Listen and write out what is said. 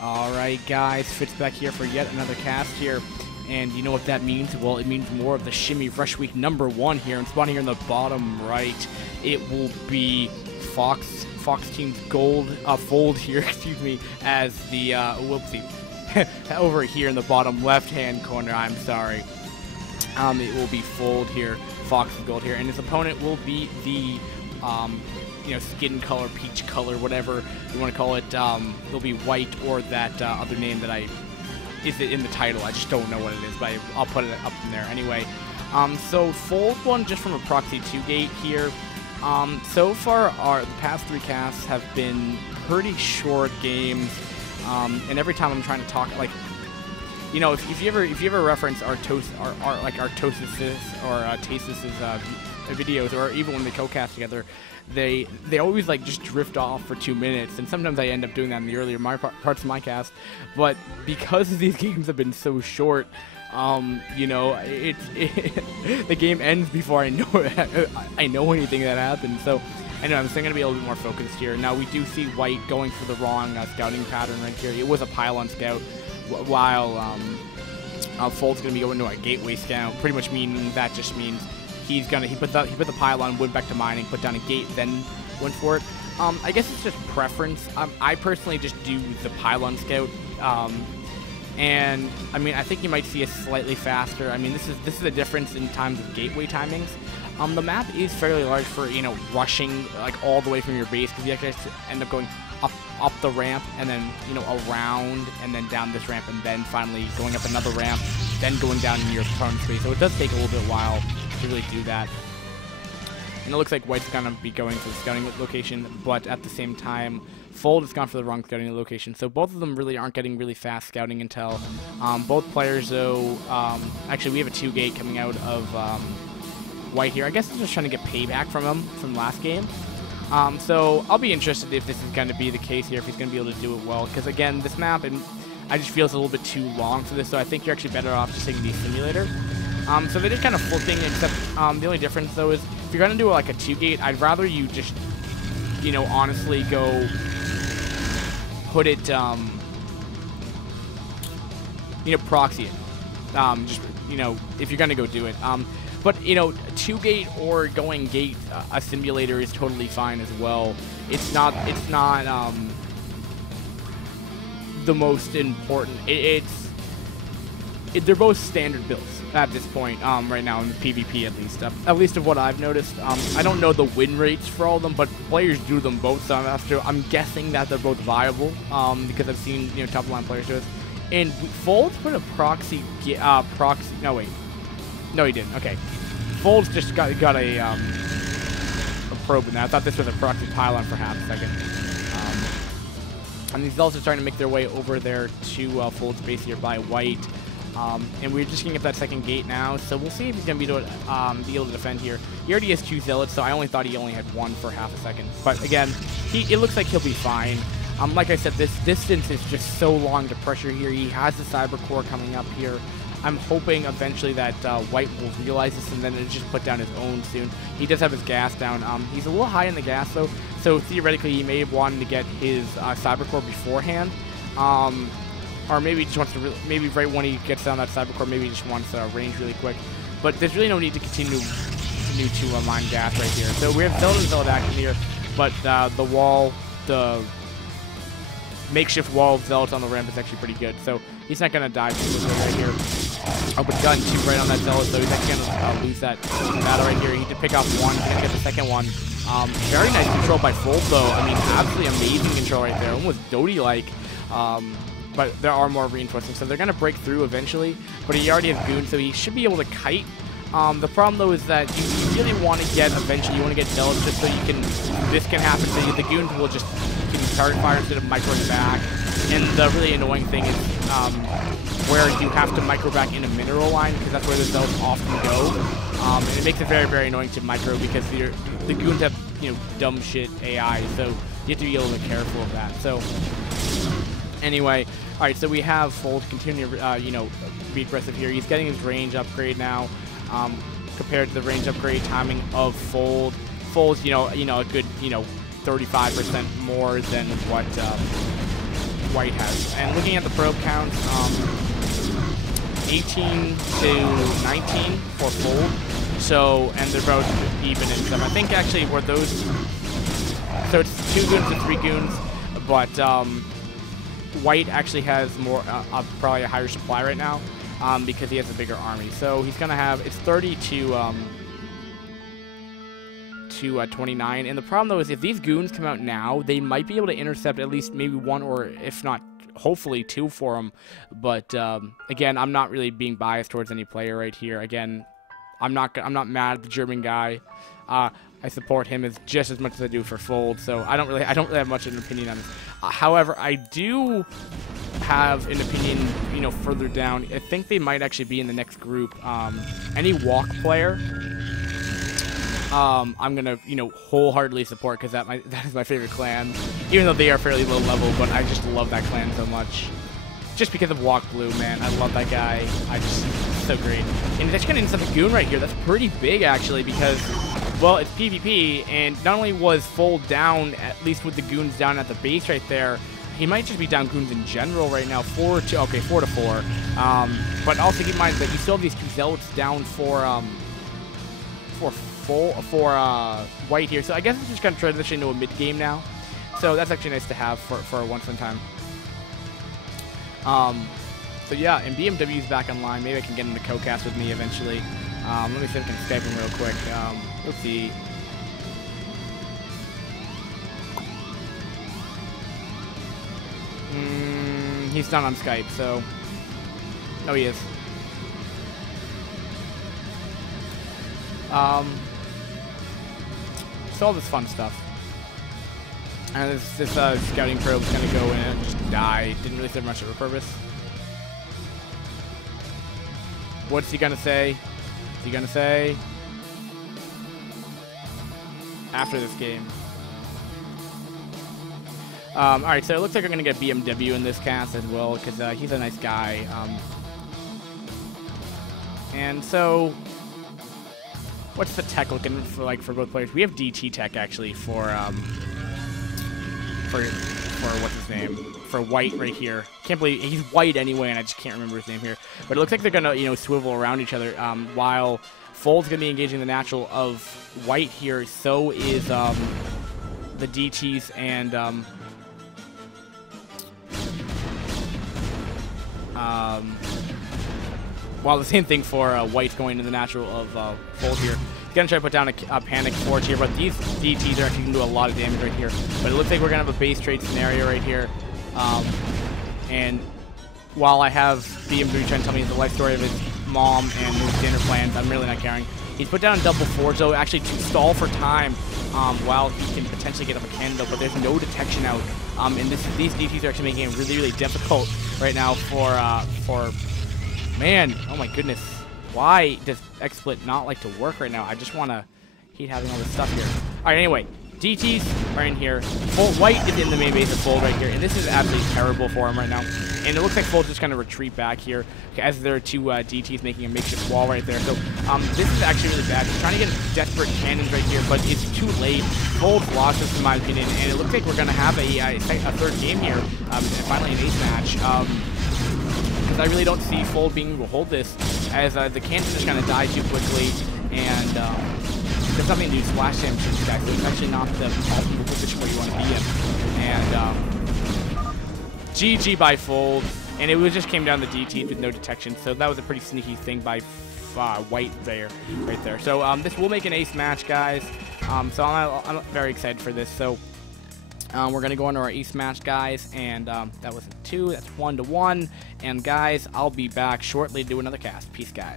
Alright guys, Fitz back here for yet another cast here. And you know what that means? Well, it means more of the Shimmy Rush Week #1 here. And spawning here in the bottom right, it will be Fox Team's gold fold here, excuse me, as the, whoopsie, over here in the bottom left-hand corner, I'm sorry. It will be fold here, Fox's gold here, and his opponent will be the, skin color, peach color, whatever you want to call it. It'll be white or that other name that is it in the title. I just don't know what it is, but I'll put it up in there anyway. So fold one just from a proxy 2 gate here. So far, the past 3 casts have been pretty short games, and every time I'm trying to talk, like, you know, if you ever reference Artosis or Tasis's videos, or even when they co-cast together, they always like just drift off for 2 minutes, and sometimes I end up doing that in the earlier parts of my cast. But because these games have been so short, you know, the game ends before I know anything that happened. So anyway, I'm still going to be a little bit more focused here. Now we do see white going for the wrong scouting pattern right here. It was a pylon scout, while Fold's going to be going to a gateway scout, pretty much meaning that just means he put the pylon, went back to mining, put down a gate, then went for it. I guess it's just preference. I personally just do the pylon scout, and I mean, I think you might see a slightly faster. I mean, this is a difference in times of gateway timings. The map is fairly large for, you know, rushing like all the way from your base, because you actually end up going up the ramp, and then, you know, around, and then down this ramp, and then finally going up another ramp, then going down in your prone space. So it does take a little bit while to really do that. And it looks like white's gonna be going for the scouting location, but at the same time, Fold has gone for the wrong scouting location. So both of them really aren't getting really fast scouting intel. Both players, though, actually we have a 2 gate coming out of white here. I guess I'm just trying to get payback from him from last game. So I'll be interested if this is going to be the case here, if he's going to be able to do it well. Because again, this map, I just feel it's a little bit too long for this, so I think you're actually better off just taking the simulator. So they're just kind of flipping, except the only difference though is if you're going to do like a 2 gate, I'd rather you just, you know, honestly go put it, you know, proxy it. Just, you know, if you're going to go do it. But, you know, 2 gate or going gate, a simulator is totally fine as well. It's not the most important. They're both standard builds at this point, right now in the PvP at least of what I've noticed. I don't know the win rates for all of them, but players do them both, so I'm guessing that they're both viable, because I've seen, you know, top line players do it. And Fold's put a proxy, no wait. No, he didn't. Okay. Fold's just got a probe in there. I thought this was a proxy pylon for half a second. And these also starting to make their way over there to Fold's base here by white. And we're just going to get that second gate now. So we'll see if he's going to be able to defend here. He already has 2 zealots, so I only thought he only had 1 for half a second. But again, it looks like he'll be fine. Like I said, this distance is just so long to pressure here. He has the cyber core coming up here. I'm hoping eventually that white will realize this and then just put down his own soon. He does have his gas down. He's a little high in the gas though, so theoretically he may have wanted to get his cyber core beforehand, or maybe he just wants to. Maybe right when he gets down that cyber core, maybe he just wants range really quick. But there's really no need to continue to mine gas right here. So we have Zelda action here, but the makeshift wall of Zealots on the ramp is actually pretty good, so he's not going to die right here. Oh, but gun 2 right on that Zealot, so he's actually going to lose that battle right here. He did pick off 1, he's going to get the second one. Very nice control by Fold, though. I mean, absolutely amazing control right there, almost Doty-like. But there are more reinforcements, so they're going to break through eventually, but he already has Goon, so he should be able to kite. The problem, though, is that you really want to get, eventually, you want to get Zealots just so you can, this can happen, so the Goons will just, you can target fire instead of microing back. And the really annoying thing is where you have to micro back in a mineral line, because that's where the Zealots often go. And it makes it very, very annoying to micro, because the Goons have, you know, dumb shit AI, so you have to be a little bit careful of that. So, anyway, alright, so we have Fold continue to, you know, be aggressive here. He's getting his range upgrade now. Compared to the range upgrade timing of Fold. Fold's, you know, a good, you know, 35% more than what White has. And looking at the probe count, 18 to 19 for Fold. So, and they're both even in stuff. I think actually were those, so it's 2 goons to 3 goons, but White actually has more, probably a higher supply right now, because he has a bigger army. So he's gonna have, it's 30 to 29. And the problem though is if these goons come out now, they might be able to intercept at least maybe 1 or if not hopefully 2 for him. But again, I'm not really being biased towards any player right here. Again, I'm not mad at the German guy. I support him as just as much as I do for Fold, so I don't really have much of an opinion on this. However, I do have an opinion, you know, further down. I think they might actually be in the next group. Any Walk player, I'm gonna, you know, wholeheartly support, because that is my favorite clan, even though they are fairly low level. But I just love that clan so much, just because of Walk Blue, man. I love that guy. So great. And it's actually gonna insert the goon right here. That's pretty big actually, because, well, it's PvP, and not only was Fold down, at least with the goons down at the base right there, he might just be down goons in general right now. 4 to 4. But also keep in mind that you still have these 2 zealots down for White here. So I guess it's just gonna transition into a mid game now. So that's actually nice to have for once in time. So yeah, and BMW's back online. Maybe I can get him to co-cast with me eventually. Let me see if I can Skype him real quick. Let's see. He's not on Skype, so... Oh, he is. So all this fun stuff. And this scouting probe is going to go in and just die. Didn't really serve much of a purpose. What's he going to say? Is he going to say? After this game. Alright, so it looks like we're going to get BMW in this cast as well, because he's a nice guy. And so, what's the tech looking for, for both players? We have DT tech, actually, for what's his name? For White right here. Can't believe he's White anyway, and I just can't remember his name here. But it looks like they're going to, you know, swivel around each other, while Fold's going to be engaging the natural of White here. So is the DTs and well, the same thing for White's going to the natural of Fold here. He's going to try to put down a Panic Forge here, but these DTs are actually going to do a lot of damage right here. But it looks like we're going to have a base trade scenario right here. And while I have BMW trying to tell me the life story of his mom and his dinner plans, I'm really not caring. He's put down a double Forge, though, actually to stall for time while he can potentially get up a cannon, but there's no detection out. And these DTs are actually making it really, really difficult right now for man, oh my goodness. Why does XSplit not like to work right now? I just want to hate having all this stuff here. Alright, anyway. DTs are in here. White is in the main base of Fold right here, and this is absolutely terrible for him right now. And it looks like Fold's just going to retreat back here, as there are 2 DTs making a makeshift wall right there. So this is actually really bad. He's trying to get desperate cannons right here, but it's too late. Fold's lost this, in my opinion, and it looks like we're going to have a third game here, and finally an ace match. Because I really don't see Fold being able to hold this, as the cannons are just going to die too quickly, and there's nothing to do splash damage to this guy, so it's actually not the optimal position where you want to be in. And GG by Fold, and it just came down to DT with no detection, so that was a pretty sneaky thing by White there, right there. So this will make an ace match, guys. So I'm very excited for this. So we're going to go into our ace match, guys, and that was 2. That's 1-1. And guys, I'll be back shortly to do another cast. Peace, guys.